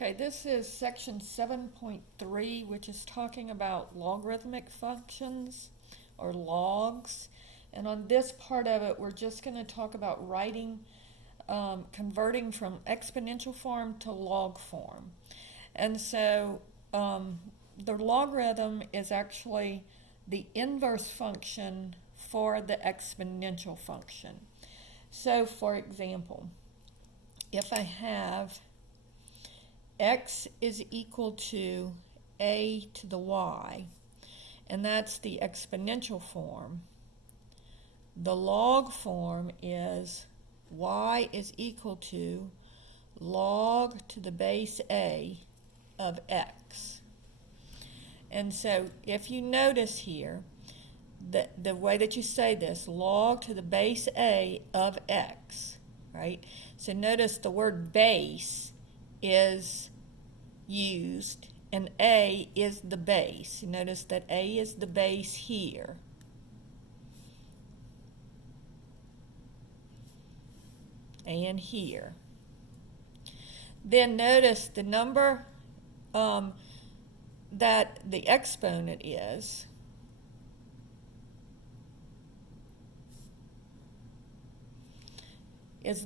Okay, this is section 7.3, which is talking about logarithmic functions or logs. And on this part of it, we're just going to talk about converting from exponential form to log form. And so the logarithm is actually the inverse function for the exponential function. So, for example, if I have x is equal to a to the y, and that's the exponential form, the log form is y is equal to log to the base a of x. And so if you notice here, the way that you say this, log to the base a of x, right? So notice the word base is used, and a is the base. You notice that a is the base here. And here. Then notice the number that the exponent is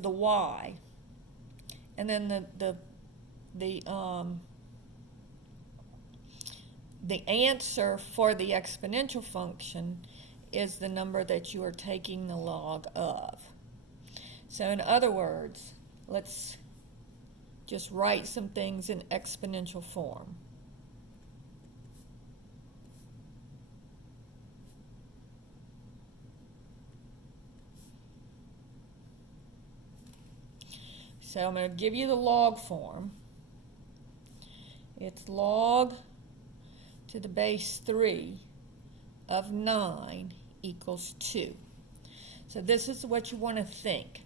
the y, and then the answer for the exponential function is the number that you are taking the log of. So in other words, let's just write some things in exponential form. So I'm going to give you the log form. It's log to the base 3 of 9 equals 2. So this is what you want to think.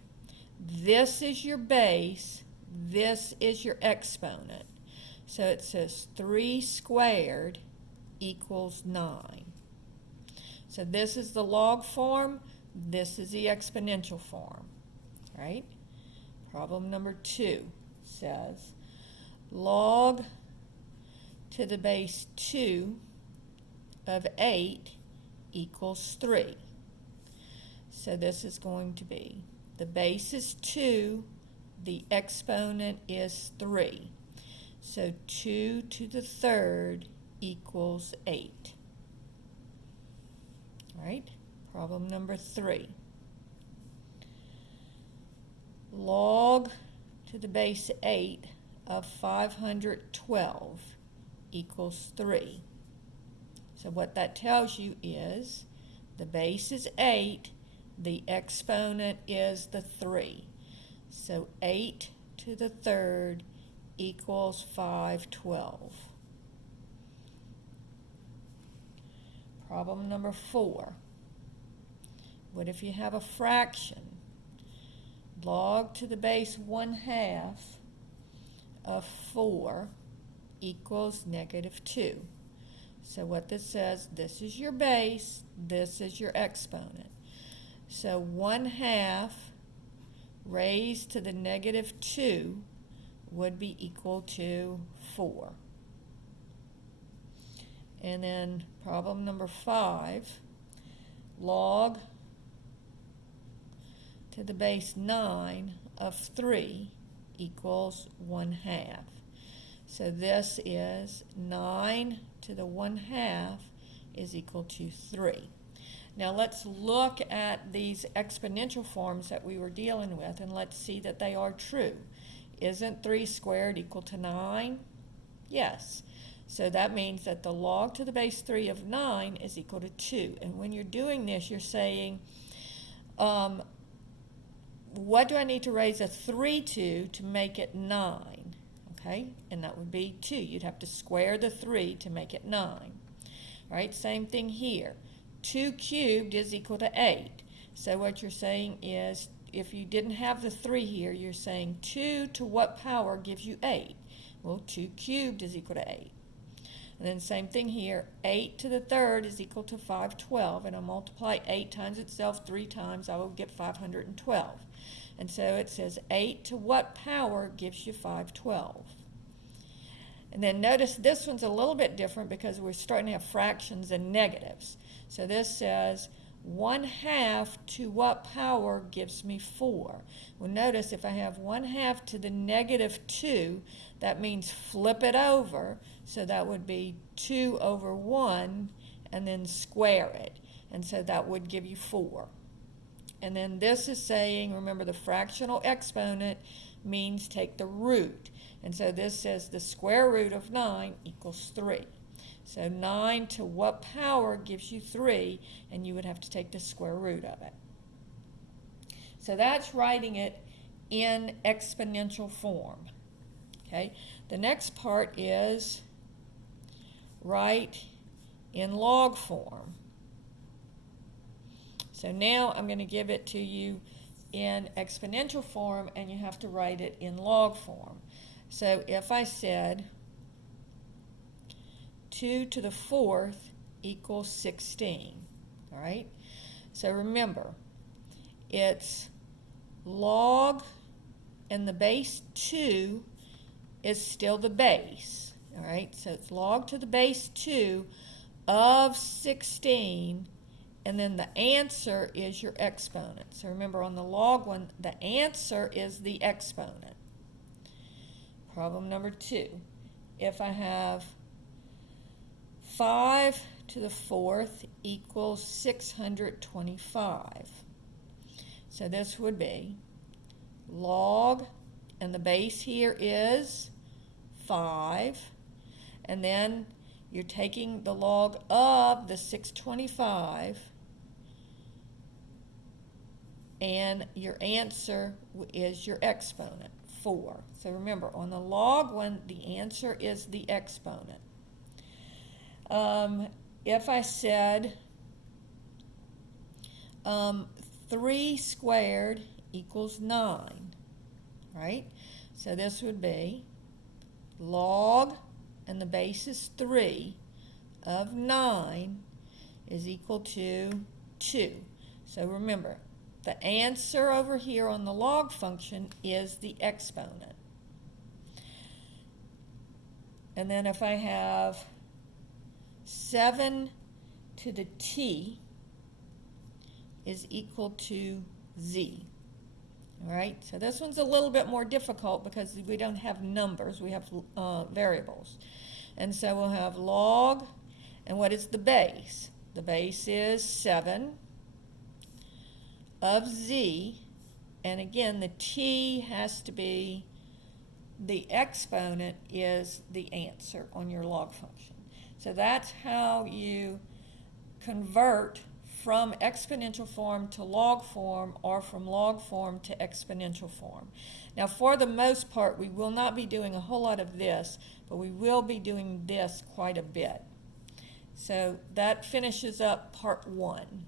This is your base, this is your exponent. So it says 3 squared equals 9. So this is the log form, this is the exponential form, right? Problem number 2 says log to the base 2 of 8 equals 3. So this is going to be, the base is 2, the exponent is 3. So 2 to the third equals 8. All right, problem number 3. Log to the base 8 of 512 equals 3. So what that tells you is the base is 8, the exponent is the 3. So 8 to the third equals 512. Problem number 4. What if you have a fraction? Log to the base 1/2 of 4 equals -2. So what this says, this is your base, this is your exponent. So 1/2 raised to the -2 would be equal to 4. And then problem number 5, log to the base 9 of 3 equals 1/2. So this is 9 to the 1/2 is equal to 3. Now let's look at these exponential forms that we were dealing with, and let's see that they are true. Isn't 3 squared equal to 9? Yes. So that means that the log to the base 3 of 9 is equal to 2. And when you're doing this, you're saying, what do I need to raise a 3 to make it 9? Okay, and that would be 2. You'd have to square the 3 to make it 9. All right, same thing here. 2 cubed is equal to 8. So what you're saying is, if you didn't have the 3 here, you're saying 2 to what power gives you 8? Well, 2 cubed is equal to 8. And then same thing here, 8 to the third is equal to 512, and I'll multiply 8 times itself 3 times, I will get 512. And so it says 8 to what power gives you 512? And then notice this one's a little bit different because we're starting to have fractions and negatives. So this says 1/2 to what power gives me 4? Well, notice if I have 1/2 to the -2, that means flip it over. So that would be 2 over 1 and then square it. And so that would give you 4. And then this is saying, remember the fractional exponent means take the root. And so this says the square root of 9 equals 3. So 9 to what power gives you 3, and you would have to take the square root of it. So that's writing it in exponential form. Okay. The next part is write in log form. So now I'm going to give it to you in exponential form, and you have to write it in log form. So if I said 2 to the 4th equals 16, all right? So remember, it's log, and the base 2 is still the base, all right? So it's log to the base 2 of 16, and then the answer is your exponent. So remember, on the log one, the answer is the exponent. Problem number 2. If I have 5 to the 4th equals 625. So this would be log, and the base here is 5, and then you're taking the log of the 625, and your answer is your exponent, 4. So remember, on the log one, the answer is the exponent. If I said 3 squared equals 9, right? So this would be log, and the base is 3, of 9 is equal to 2. So remember, the answer over here on the log function is the exponent. And then if I have 7 to the t is equal to z. All right, so this one's a little bit more difficult because we don't have numbers, we have variables. And so we'll have log, and what is the base? The base is 7 of z, and again the t has to be, the exponent is the answer on your log function. So that's how you convert from exponential form to log form, or from log form to exponential form. Now, for the most part, we will not be doing a whole lot of this, but we will be doing this quite a bit. So that finishes up part 1.